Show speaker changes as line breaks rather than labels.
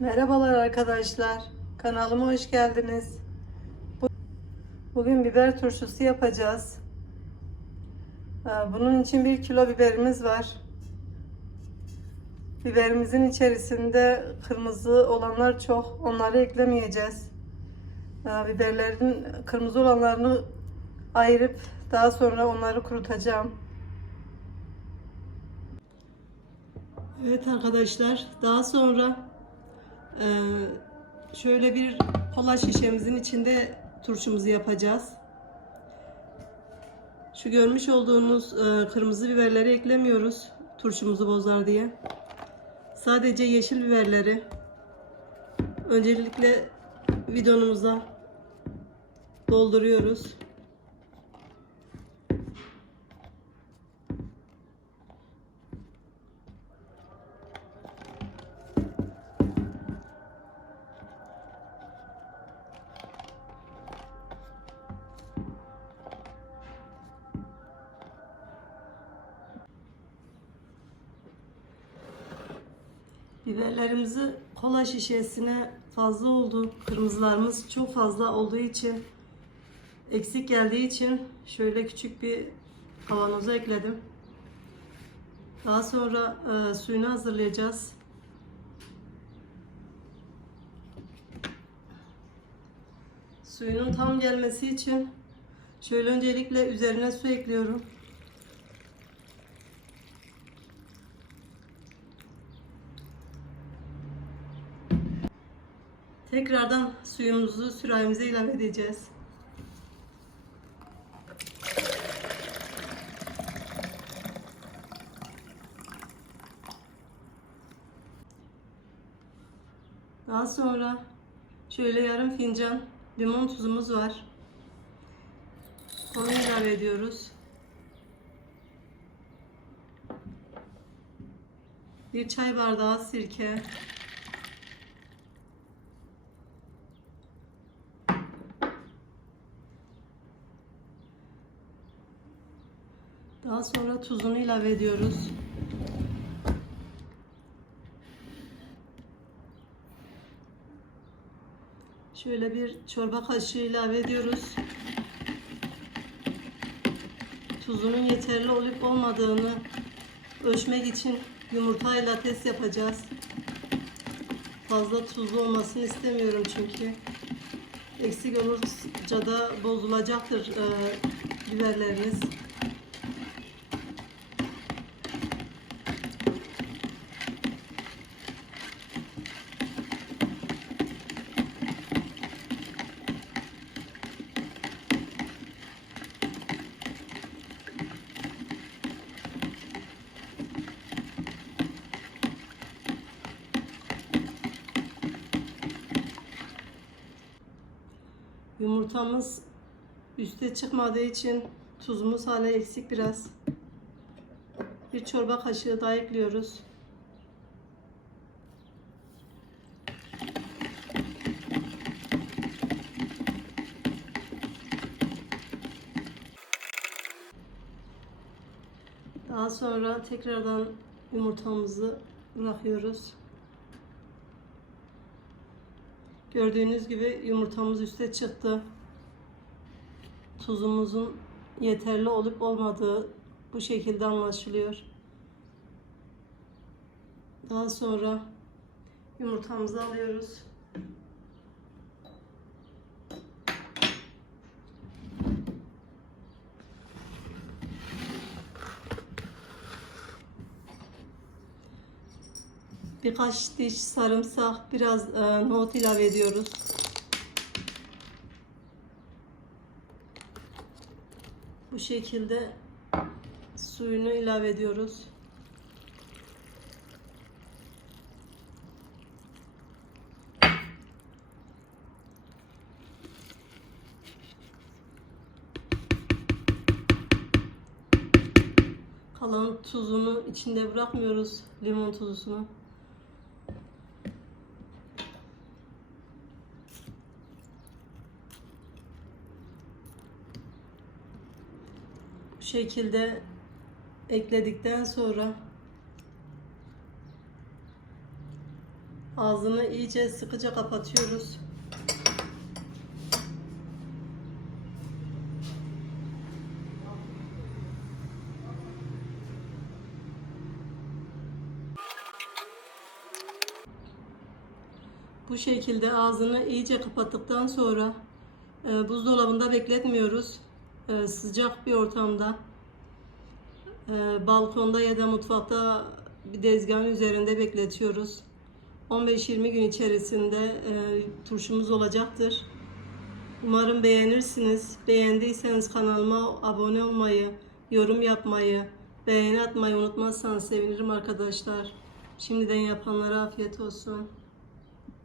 Merhabalar arkadaşlar. Kanalıma hoş geldiniz. Bu- Bugün biber turşusu yapacağız. Ee, Bunun için 1 kilo biberimiz var. Biberimizin içerisinde kırmızı olanlar çok. Onları eklemeyeceğiz. Ee, Biberlerin kırmızı olanlarını ayırıp daha sonra onları kurutacağım. Evet arkadaşlar, daha sonra şöyle bir kola şişemizin içinde turşumuzu yapacağız. Şu görmüş olduğunuz e, kırmızı biberleri eklemiyoruz turşumuzu bozar diye. Sadece yeşil biberleri öncelikle bidonumuza dolduruyoruz. Biberlerimizi kola şişesine fazla oldu. Kırmızılarımız çok fazla olduğu için eksik geldiği için şöyle küçük bir kavanoza ekledim. Daha sonra e, suyunu hazırlayacağız. Suyunun tam gelmesi için şöyle öncelikle üzerine su ekliyorum. Tekrardan suyumuzu sürahimize ilave edeceğiz. Daha sonra şöyle yarım fincan limon tuzumuz var. Onu ilave ediyoruz. Bir çay bardağı sirke. Daha sonra tuzunu ilave ediyoruz. Şöyle bir çorba kaşığı ilave ediyoruz. Tuzunun yeterli olup olmadığını ölçmek için yumurtayla test yapacağız. Fazla tuzlu olmasını istemiyorum çünkü. Eksik olursa da bozulacaktır e, biberleriniz. Yumurtamız üste çıkmadığı için tuzumuz hala eksik biraz. Bir çorba kaşığı daha ekliyoruz. Daha sonra tekrardan yumurtamızı bırakıyoruz. Gördüğünüz gibi yumurtamız üste çıktı. Tuzumuzun yeterli olup olmadığı bu şekilde anlaşılıyor. Daha sonra yumurtamızı alıyoruz. Birkaç diş sarımsak, biraz e, nohut ilave ediyoruz. Bu şekilde suyunu ilave ediyoruz. Kalan tuzunu içinde bırakmıyoruz, limon tuzunu. Bu şekilde ekledikten sonra Ağzını iyice sıkıca kapatıyoruz. Bu şekilde ağzını iyice kapattıktan sonra e, buzdolabında bekletmiyoruz. E, sıcak bir ortamda e, balkonda ya da mutfakta bir tezgahın üzerinde bekletiyoruz. 15-20 gün içerisinde e, turşumuz olacaktır. Umarım beğenirsiniz. Beğendiyseniz kanalıma abone olmayı, yorum yapmayı, beğeni atmayı unutmazsanız sevinirim arkadaşlar. Şimdiden yapanlara afiyet olsun.